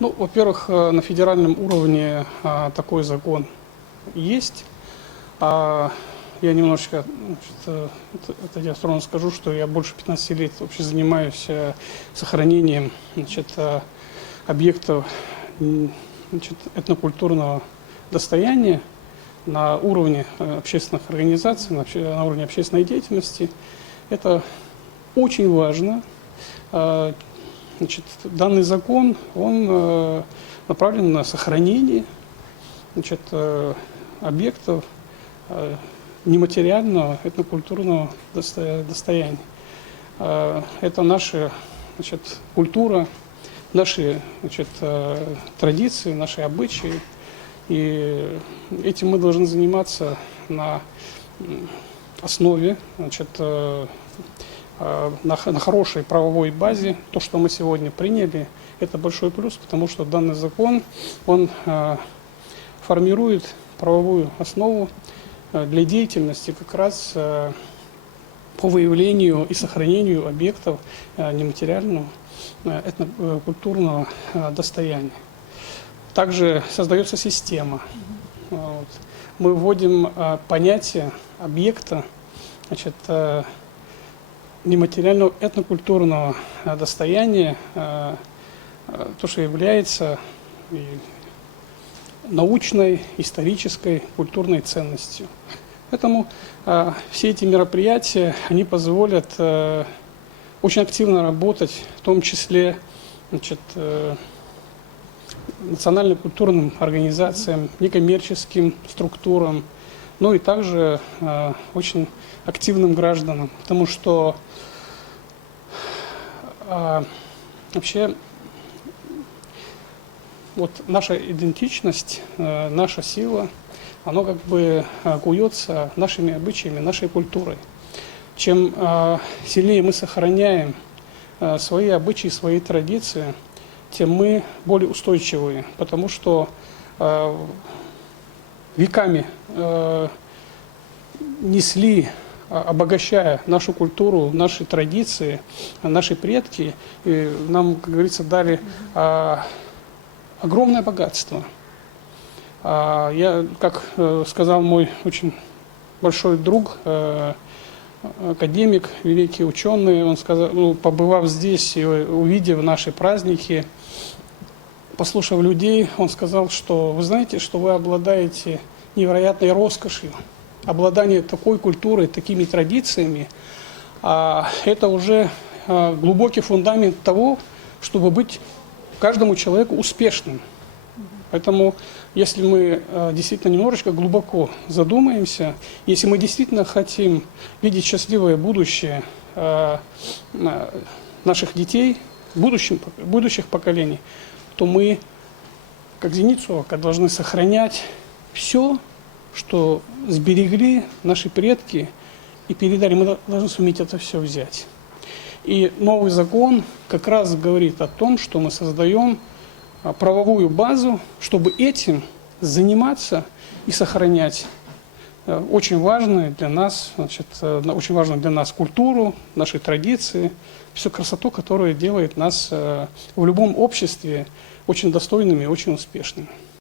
Ну, во-первых, на федеральном уровне такой закон есть. Я немножечко, это я все равно скажу, что я больше 15 лет вообще занимаюсь сохранением, объектов, этнокультурного достояния на уровне общественных организаций, на уровне общественной деятельности. Это очень важно. Данный закон, он направлен на сохранение объектов нематериального этнокультурного достояния. Это наша культура, наши традиции, наши обычаи. И этим мы должны заниматься на основе, на хорошей правовой базе. То, что мы сегодня приняли, это большой плюс, потому что данный закон, он формирует правовую основу для деятельности как раз по выявлению и сохранению объектов нематериального этнокультурного достояния. Также создается система. Мы вводим понятие объекта нематериального этнокультурного достояния, то, что является научной, исторической, культурной ценностью. Поэтому все эти мероприятия, они позволят очень активно работать, в том числе национально-культурным организациям, некоммерческим структурам, но и также очень активным гражданам, потому что вообще вот наша идентичность, наша сила, она как бы куется нашими обычаями, нашей культурой. Чем сильнее мы сохраняем свои обычаи, свои традиции, тем мы более устойчивые, потому что веками несли, обогащая нашу культуру, наши традиции, наши предки, и нам, как говорится, дали огромное богатство. Я, как сказал мой очень большой друг, академик, великий ученый, он сказал, побывав здесь и увидев наши праздники, послушав людей, он сказал, что вы знаете, что вы обладаете невероятной роскошью. Обладание такой культурой, такими традициями, это уже глубокий фундамент того, чтобы быть каждому человеку успешным. Поэтому, если мы действительно немножечко глубоко задумаемся, если мы действительно хотим видеть счастливое будущее наших детей, будущих поколений, то мы, как зеницу ока, должны сохранять все, что сберегли наши предки и передали. Мы должны суметь это все взять. И новый закон как раз говорит о том, что мы создаем правовую базу, чтобы этим заниматься и сохранять очень важную для нас, очень важную для нас культуру, наши традиции, всю красоту, которая делает нас в любом обществе очень достойными и очень успешными.